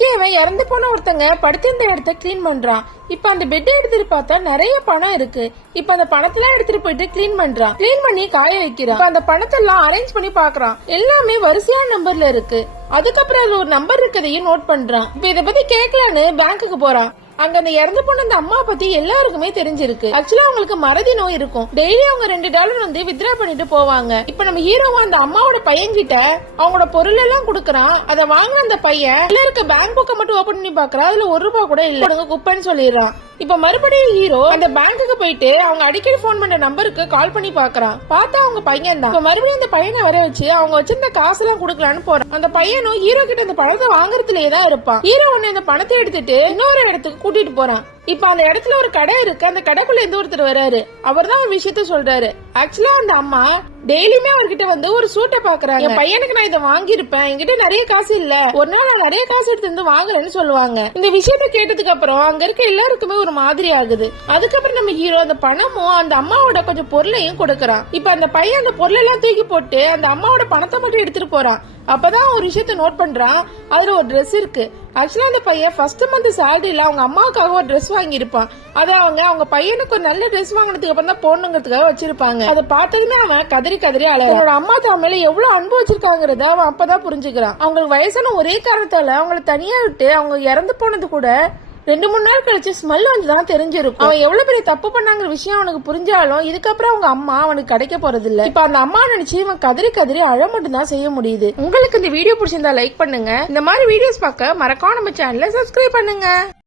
இங்கே இவன் இறந்து போன ஒருத்தங்க படுத்திருந்த இடத்த கிளீன் பண்றான். இப்ப அந்த பெட் எடுத்துட்டு பார்த்தா நிறைய பணம் இருக்கு. இப்ப அந்த பணத்தெல்லாம் எடுத்துட்டு போயிட்டு கிளீன் பண்றான். கிளீன் பண்ணி காய வைக்கிறான். இப்ப அந்த பணத்தெல்லாம் அரேஞ்ச் பண்ணி பாக்குறான். எல்லாமே வரிசையான நம்பர்ல இருக்கு. அதுக்கப்புறம் அதுல ஒரு நம்பர் இருக்கதையும் நோட் பண்றான். இப்ப இத பத்தி கேட்கலான்னு பேங்க்குக்கு போறான். அங்க அந்த இறந்து போன அந்த அம்மா பத்தி எல்லாருக்குமே தெரிஞ்சிருக்கு. ஆக்சுவலா அவங்களுக்கு மறதி நோய் இருக்கும். டெய்லி அவங்க $2 வந்து வித்ரா பண்ணிட்டு போவாங்க. இப்ப நம்ம ஹீரோவா அந்த அம்மாவோட பையன் கிட்ட அவங்களோட பொருள் எல்லாம் குடுக்கறான். அதை வாங்கின அந்த பையன் இருக்க பேங்க் புக்கை மட்டும் ஓபன் பண்ணி பாக்குறான். அதுல $1 கூட இல்ல, குப்பைன்னு சொல்லிடுறான். இப்ப மறுபடியும் ஹீரோ அந்த பேங்க்குக்கு போயிட்டு அவங்க அடிக்கடி போன் பண்ற நம்பருக்கு கால் பண்ணி பாக்குறான். பார்த்தா அவங்க பையன் தான். மறுபடியும் அந்த பையனை வர வச்சு அவங்க வச்சிருந்த காசு எல்லாம் குடுக்கலான்னு போறான். அந்த பையனும் ஹீரோ கிட்ட அந்த பணத்தை வாங்குறதுலயே தான் இருப்பான். ஹீரோ உடனே அந்த பணத்தை எடுத்துட்டு இன்னொரு இடத்துக்கு கூட்டிட்டு போறான். இப்ப அந்த இடத்துல ஒரு கடை இருக்கு. அந்த கடைக்குள்ள எந்த ஒருத்தர் வராரு. அவர் தான் ஒரு விஷயத்த சொல்றாரு. ஆக்சுவலா அந்த அம்மா டெய்லியுமே அவர்கிட்ட வந்து ஒரு சூட்டை பாக்குறாங்க. என் பையனுக்கு நான் இதை வாங்கியிருப்பேன், என்கிட்ட நிறைய காசு இல்ல, ஒரு நாள் நான் நிறைய காசு எடுத்து வந்து வாங்குறேன்னு சொல்லுவாங்க. இந்த விஷயத்த கேட்டதுக்கு அப்புறம் அங்க இருக்க எல்லாருக்குமே ஒரு மாதிரி ஆகுது. அதுக்கப்புறம் நம்ம ஹீரோ அந்த பணமும் அந்த அம்மாவோட கொஞ்சம் பொருளையும் கொடுக்கறான். இப்ப அந்த பையன் அந்த பொருள் எல்லாம் தூக்கி போட்டு அந்த அம்மாவோட பணத்தை மட்டும் எடுத்துட்டு போறான். அப்பதான் ஒரு விஷயத்த நோட் பண்றான். அதுல ஒரு ட்ரெஸ் இருக்கு. ஆக்சுவலா அந்த பையன் ஃபர்ஸ்ட் மந்த் சேலரியில அவங்க அம்மாவுக்காக ஒரு ட்ரெஸ் வாங்கி இருப்பான். அதை அவங்க பையனுக்கு ஒரு நல்ல ட்ரெஸ் வாங்கினதுக்கு அப்புறம் தான் போடணுங்கிறதுக்காக வச்சிருப்பாங்க. அதை பார்த்ததுமே அவன் கதறி கதறி அழகோட அம்மா தான் மேல எவ்வளவு அன்பு வச்சிருக்காங்கிறத அவன் அப்பதான் புரிஞ்சுக்கிறான். அவங்களுக்கு வயசான ஒரே காரணத்தால அவங்களை தனியா விட்டு அவங்க இறந்து போனது கூட 2-3 நாள் கழிச்சு ஸ்மெல் வந்துதான் தெரிஞ்சிருக்கும். அவன் எவ்வளவு பெரிய தப்பு பண்ணாங்கிற விஷயம் அவனுக்கு புரிஞ்சாலும் இதுக்கப்புறம் அவங்க அம்மா அவனுக்கு கிடைக்க போறது இல்ல. இப்ப அந்த அம்மா நினைச்சு இவன் கதறி கதறி அழ மட்டும் தான் செய்ய முடியுது. உங்களுக்கு இந்த வீடியோ பிடிச்சிருந்தா லைக் பண்ணுங்க. இந்த மாதிரி வீடியோஸ் பார்க்க மறக்காம நம்ம சேனலை சப்ஸ்கிரைப் பண்ணுங்க.